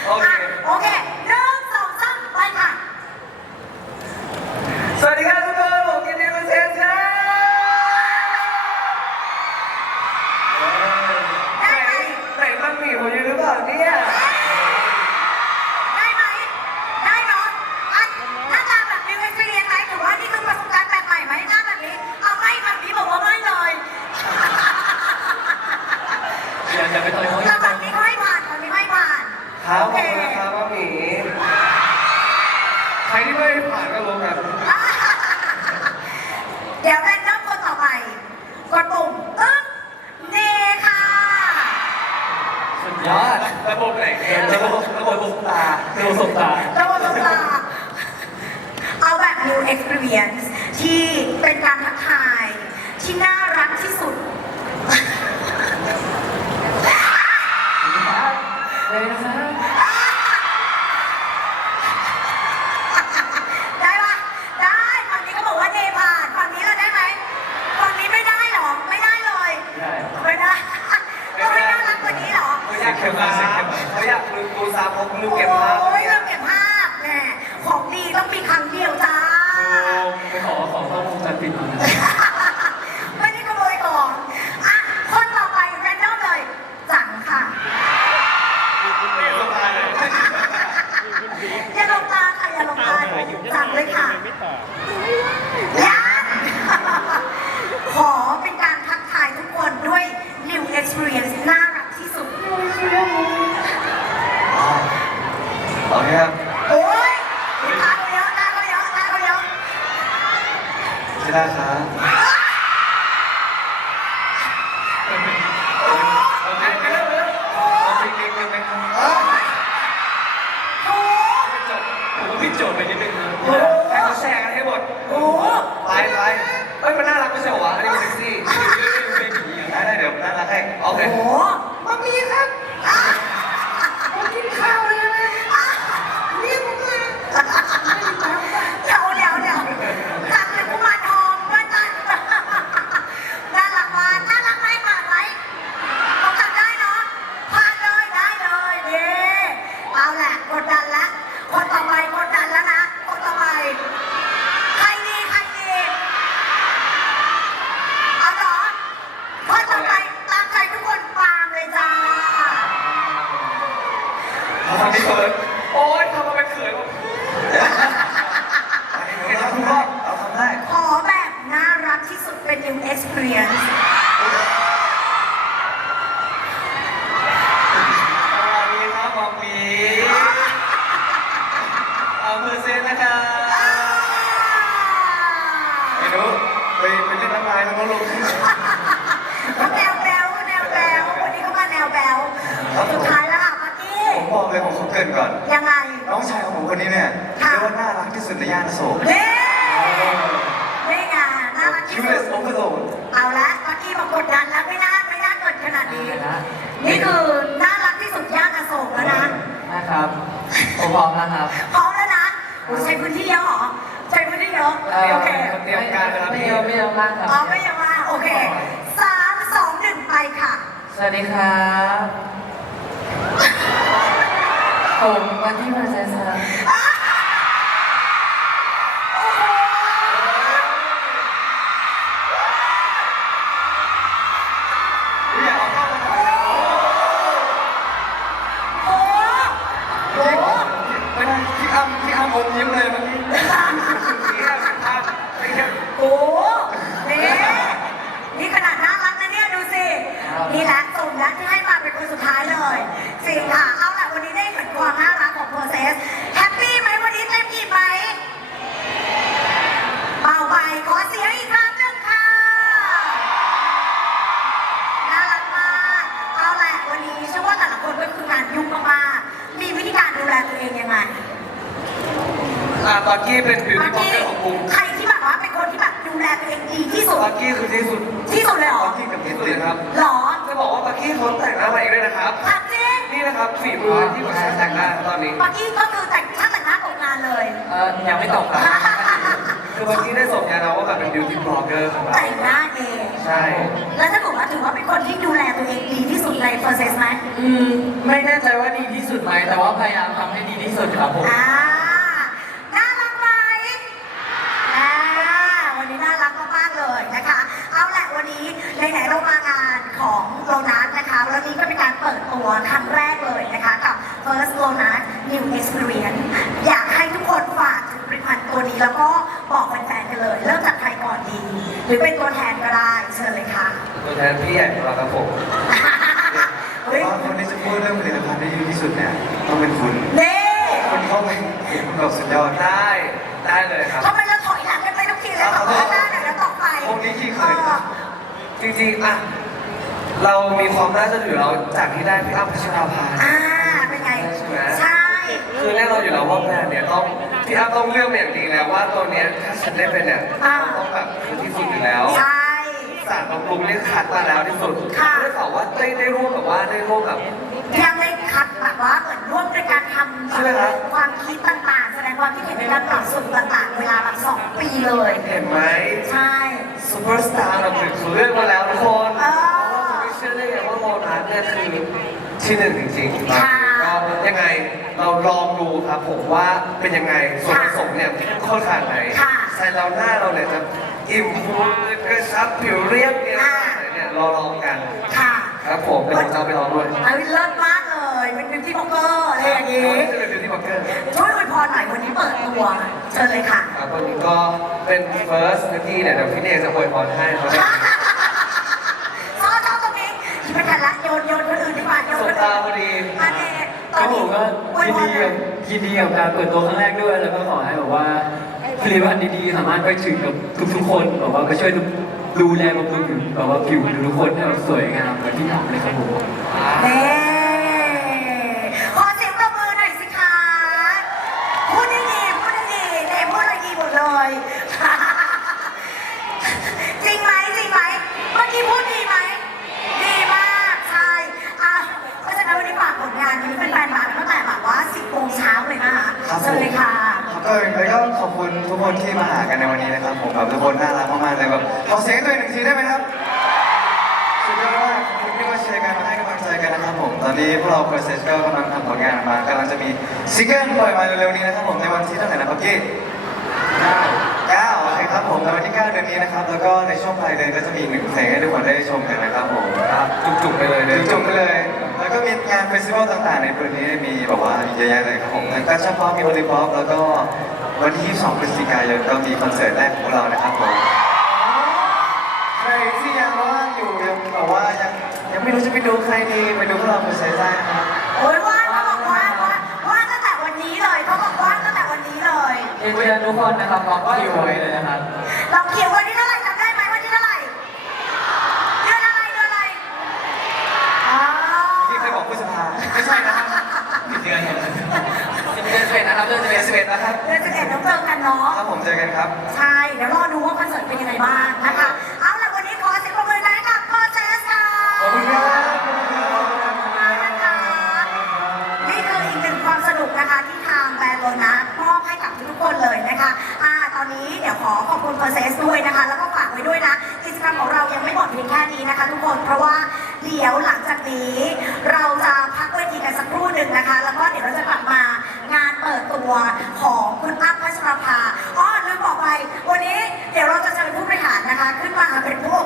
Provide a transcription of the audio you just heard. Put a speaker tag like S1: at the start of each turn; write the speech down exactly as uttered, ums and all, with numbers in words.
S1: โอเค
S2: โอเคหนึ่งสองสามไปค่ะ
S1: สวัสดีครับทุกคนผมกินดีมาเซนครับไหนไหนมันมีผมอยู่หรือเปล่าเนี่ย
S2: ได้ไหมได้เนาะอ่ะหน้าตาแบบนิวเอ็กซ์เพรียนไหมถือว่านี่คือประสบการณ์แบบใหม่ไหมหน้าแบบนี้เอาไม่แบบนี้บอกว่าไม่เลย
S3: อย่าอย่าไปต่อยเขา
S2: แต่แบบนี้ก็ให้ผ่านแบบนี้ให้ผ่าน
S1: ครับ
S2: โอ
S1: ข
S2: เค
S1: อบคุณนะครับว่ามีใครที่ไม่ผ่านก็ลงกัน
S2: เดี๋ยวแรนดอมคนต่อไปกดปุ่มตึ๊บเนค่ะ
S3: สุดยอด
S1: ระบบไหนเนี่ยระบบระบบสตาร์
S3: ดูสบตา
S2: ระบบตาเอาแบบ new experience ที่เป็นการทักทายที่น่ารักที่สุด
S3: เลยนะครับ
S2: ได้ปะได้ฝั่งนี้ก็บอกว่าเนผ่านฝั่งนี้เราได้ไหมฝั่งนี้ไม่ได้หรอไม่ได้เลย
S3: ได้
S2: ไม่ได้ก็ไม่น่ารักกว่านี้หรอ
S1: เขาอยากเก็บภาพเขาอยากลืมตูซาพกลืมเก็บภาพ
S2: โอ้ยเราเก็บภาพแหมของดีต้องมีครั้งเดียวจ้า
S3: ไปขอขอข้อมูลจัดปิดมา
S2: ไม่ได้ขโมยของอ่ะคนต่อไปแรนดอมเลยจังค่ะ
S1: เนี่ยสบายเลย
S2: อย่าลงตาค่ะอย่าลงตาจังเลยค่ะยังขอเป็นการทักทายทุกคนด้วย new experience น่ารักที่สุด
S1: โอเคครับ
S2: โอ้ยตาเขาเยอะตาเขาเยอะตาเขาเยอะ
S1: ใช่ได้ครับโอเคไปเร็วไปเร็วเอาจริงจริงจริงไหมครับ
S2: โอ้
S1: จบ
S3: ผมว่าพี่โจทย์ไปนิดนึงนะ
S1: ให้เขาแชร์กันให้หมด
S2: โห
S1: ไปไปเอ้ยมันน่ารักไม่ใช่เหรอวะอันนี้มันเซ็กซี่ได้ได้เดี๋ยวน่ารักให้โอเค
S2: โอ้โห
S1: มามีครับมากินข้าวเลยนะเรียกผมเลย
S2: เดี๋ยวเดี๋ยวเดี๋ยวจังเลยกุมารทองด้วยจันน่ารักมากน่ารักไหมผ่านไหมต้องทำได้เนาะผ่านเลยได้เลยเย้เอาแหละกดดันละคนต่อไปกดดันแล้วนะคนต่อไปใครดีใครดีเอาเหรอคนต่อไปตามใจทุกคนปามเลยจ้า
S1: เอาทำที่เขินโอ๊ยทำมาเป็นเขินหมดเห็นไหมคุณพ่อเอาทำได้
S2: ขอแบบน่ารักที่สุดเป็น new experience
S1: สวัสดีครับมอมมีเอาเพอร์เซ็นต์นะครับไอ้หนูไปไปเล่นน้ำลายแล้วก็ลง
S2: เขาแนวแบวแนวแบววันนี้เขามาแนวแบวสุดท้ายแล้วค่ะปักกี้
S4: ผมบอกเลยผมขอเกรินก่อน
S2: ยังไง
S4: น้องชายของผมคนนี้เนี่ย
S2: ค่ะ
S4: เรียกว่าน่ารักที่สุดในย่านอโศก
S2: เล่นี่ไงน่ารัก
S4: คิ
S2: ที่
S4: วเล
S2: สุ
S4: ส
S2: ด
S4: โอเวอร์โหลด
S2: เอาละปักกี้บอกกดดันแล้วไม่น่าไม่น่าเกิดขนาดนี้ นี่คือน่ารักที่สุดย่านอโศกแล้วนะ
S3: นะครับผมพร้อมแล้วครับ
S2: พร้อมแล้วนะโอ้ใช้พื้นที่เยอะเหรอใช้พื้นที่เยอะโอเค
S1: เตรียมการนะครับ
S3: ไม่
S1: พี่
S3: เยอะไม่เยอะมากครับ
S2: อ๋อไม่เยอะมากโอเคสามสองหนึ่งไปค่ะ
S3: สวัสดีครับผมวันที่มาเซนครับ
S1: อยากเอาเข้ามาถ่าย
S2: โอ้โห
S1: ไม่ได้พี่อ้ำพี่อ้ำอมยิ้มเลยเมื่อกี้พี่อ้ำเป็นภาพไม่แค่
S2: โอ้นี่นี่ขนาดน่ารักนะเนี่ยดูสิ นี่แหละสมแล้วที่ให้มาเป็นคนสุดท้ายเลยจริงค่ะ เอาล่ะวันนี้ได้เห็นความน่ารักของโปรเซสแฮปปี้ไหมวันนี้เต็มอิ่มไหมเบาไปขอเสียงอีกครั้งหนึ่งค่ะ น่ารักมาก เอาแหละวันนี้เชื่อว่าแต่ละคนก็คืองานยุ่งมากๆ มีวิธีการดูแลตัวเองยังไง
S1: อ่าตอนกี้เป็นบิว
S2: เมื่
S1: ตี้
S2: อบ
S1: ล็อก
S2: กี้
S1: เกอร์ของกลุ่ม
S2: ใครที่แบบว่าเป็นคนที่แบบดูแลตัวเองดีที่สุด
S1: ตอนกี้คือที่สุด
S2: ที่สุดเลยเหร
S1: ต
S2: อ
S1: อนกี้กับที่สุดเลยครับ
S2: หรอ
S1: จะบอกว่าปากี้เขาแต่งหน้ามาเองด้วยนะครับ
S2: ทำจริง
S1: นี่นะครับฝีมือที่ผมใช้แต่งหน้าตอนนี้
S2: เมื่อกี้ก็คือแต่งช่างแต่งหน้าตกงานเลย
S3: เออยังไม่ตกครับ
S1: คือปากี้ได้สมญานามว่าแบบเป็นบิวตี้บล็อกเกอร์ของเรา
S2: แต่งหน้าเอง
S1: ใช่
S2: แล้วถ้าบอกว่าธุอว่าเป็นคนที่ดูแลตัวเองดีที่สุดใน process ไหม
S3: อืม ไม่แน่ใจว่าดีที่สุดไหม แต่ว่าพยายามทำให้ดีที่สุดครับผม
S2: อ่าน่ารักไหมอ่าวันนี้น่ารักมากๆเลยนะคะ เอาแหละวันนี้ไหนๆเรามางานของโลนัสนะคะแล้วนี้ก็เป็นการเปิดตัวครั้งแรกเลยนะคะกับ First Lonas New Experience อยากให้ทุกคนฝากถึงผลิตภัณฑ์ตัวนี้แล้วก็บอกแฟนๆกันเลย เริ่มจากใครก่อนดี หรือเป็นตัวแทนก็ได้เชิญเลยค่ะ
S1: ตัวแทนพี่ใหญ่ของเราครับผม
S2: เฮ้ย
S4: ว่าคนที่จะพูดเรื่องผลิตภัณฑ์ได้ดีที่สุดเนี่ยต้องเป็นคุณ
S2: เน่
S4: คุณเข้าไปเห็นคุณแบบสุดยอด
S1: ได้ได้เลยครับ
S2: ทำไมเราถอยหลังกันไปทุกทีเลยแบบข้างหน้าหน่อยแล้วตกไป
S4: พวกนี้ขี้เขิน
S2: ออ
S1: จริงๆอ่ะเรามีความน่าจะถือเราจากที่ได้พี่อ้ำพัชราภา
S2: อ่า เป็นไง
S1: ใช่ไหม
S2: ใช่
S1: คือแน่นอนอยู่แล้วว่าแบรนด์เนี่ยต้องพี่อ้ำต้องเลือกมาอย่างดีแล้วว่าตัวเนี้ยถ้าฉันได้เป็นเนี่ยต้องแบบคือที่สุดอยู่แล้ว
S2: ใช่
S1: สารบำรุงนี่คัดมาแล้วที่สุด
S2: ค่ะ
S1: ได้ข่าวว่าได้ได้ร่วมแบบว่าได้ร่วมกับ
S2: ยังได้คัดแบบว่าเหมือนร่วมในการทำ
S1: ใช่ไหมครับ
S2: ความคิดต่างๆ แสดงความคิดเห็นในการปรับสูตรต่างๆ เวลาแบบสองปีเลย
S1: เห็นไหม
S2: ใช่
S1: ซูเปอร์สตาร์เราถึงเขาเลือกมาแล้วทุกคน
S2: เออ
S1: เราจะไม่เชื่อได้ไงว่าโลนัสเนี่ยคือที่หนึ่งจริงๆ
S2: ค่ะ
S1: ก็ยังไงเราลองดูครับผมว่าเป็นยังไงส่วนผสมเนี่ยเข้มข้นขนาดไหน
S2: ค่ะ
S1: ใส่เราหน้าเราเนี่ยจะอิ่มฟูกระชับผิวเรียบเนียนขนาดไหนเนี่ยรอลองกัน
S2: ค่ะ
S1: ครับผมเดี๋ยวผมจะเอาไปลองด้วย
S2: เอาเลิศมากเลย เป็นบิวตี้บล็อกเกอร์อะไรอย่างนี้
S1: จะเป็นบิวตี้บล็อกเกอร์
S2: ช่วยอวยพรหน่อยวันนี้เปิดตัว เชิญเลยค่ะ
S1: ครับวันนี้ก็เป็น first นาทีเนี่ยเดี๋ยวพี่เนยจะอวยพรให้ครับ
S2: ชอบชอบตรงนี้ไม่ทันละโยนโยนคนอื่นดีกว่าโยน
S1: ส
S2: คน
S1: บ
S2: อื่น
S1: ตาพอดี
S2: อันนี้ต
S3: ค
S2: อ
S3: รั
S2: น
S3: บผ
S2: นี้
S3: มก็
S2: อวย
S3: ยิน
S2: พร
S3: ดี
S2: หน่
S3: กั
S2: อบ ย
S3: ยินดีกับการเปิดตัวครั้งแรกด้วย แล้วก็ขอให้แบบว่าผลิตภัณฑ์ดีๆสามารถไปถึงกับทุกๆคนแบบว่าไปช่วยดูดูแลบำรุงผิวแบบว่าผิวทุกคนให้แบบสวยงามเหมือนที่ทำเลยครับผม
S2: เน่ขอเสียงปรบมือหน่อยสิคะพูดได้ดีพูดได้ดีเน่พูดอะไรดีหมดเลย จริงไหมจริงไหมเมื่อกี้พูดดีไหมดีมากใช่อ่ะเพราะฉะนั้นวันนี้ฝากผลงานวันนี้เป็นแฟนมาตั้งแต่แบบว่าสิบโมงเช้าเลยนะคะ
S4: ครับผม
S2: เชิญเลยค่ะ
S4: ครับก็แล้วก็ขอบคุณทุกคนที่มาหากันในวันนี้นะครับผมแบบทุกคนน่ารักมากๆเลยแบบขอเสียงให้ตัวเองหนึ่งทีได้ไหมครับสุดยอดมากขอบคุณที่มาเชียร์กันมาให้กำลังใจกันนะครับผมตอนนี้พวกเรา Process ก็กำลังทำผลงานออกมากำลังจะมีซิงเกิลปล่อยมาเร็วๆนี้นะครับผมในวันที่เท่าไหร่นะครับพี่เก้าโอเคครับผมในวันที่เก้าเดือนนี้นะครับแล้วก็ในช่วงปลายเดือนก็จะมีหนึ่งเพลงให้ทุกคนได้ชมกันนะครับผม
S1: ครับจุกๆไปเลยเลย
S4: จบไปเลย แล้วก็มีงานเฟสติวัลต่างๆในปีนี้มีแบบว่าเยอะแยะเลยครับผมทั้งการชัพพอมีโอลิมปิกแล้วก็วันที่ยี่สิบสองพฤศจิกายนก็มีคอนเสิร์ตแรกของพวกเรานะครับผมใครที่ยังว่างอยู่ยังแบบว่ายังยังไม่รู้จะไปดูใครดีไปดูพวกเราเป็นเซซ่านะครับ
S2: โอ้ยว่างเขาบอกว่างว่างว่างตั้งแต่วันนี้เลยเขาบอกว่างตั้งแต่วันนี้เลย
S3: เรียนเชิญทุกคนนะครับล็อกคิวไว้เลยนะครับ
S2: เราเขียนวันที่เท่าไหร่จำได้ไหมวันที่เท่าไหร่เดือนอะไรเดือนอะไรอ๋อ
S4: ที่เคยบอกพฤษภาไม่ใช่นะครับผิดเดือนครับ
S3: สิบเดือนเสร็จนะครับเดือน
S4: เดือนสิบเอ็ดนะครับ
S2: เดือนสิบเอ็ดเราเจอกันเนาะ
S4: ครับผมเจอกันครับ
S2: ใช่ เดี๋ยวรอดูว่าคอนเสิร์ตเป็นยังไงบ้างนะคะ เอาล่ะวันนี้ขอเสียงปรบมือให้กับโปรเซสค่ะ
S4: ขอบคุณครับ
S2: นะคะนี่คืออีกหนึ่งความสนุกนะคะที่ทางแบรนด์โลนัสมอบให้กับทุกๆคนเลยนะคะอ่าตอนนี้เดี๋ยวขอขอบคุณโปรเซสด้วยนะคะ แล้วก็ฝากไว้ด้วยนะ กิจกรรมของเรายังไม่หมดเพียงแค่นี้นะคะ ทุกคน เพราะว่าเดี๋ยวหลังจากนี้ เราจะพักเวทีกันสักครู่หนึ่งนะคะ แล้วก็เดี๋ยวเราจะกลับมางานเปิดตัวของคุณอ้ำพัชราภาอ๋อลืมบอกไป วันนี้เดี๋ยวเราจะเชิญผู้บริหารนะคะ ขึ้นมาเป็นผู้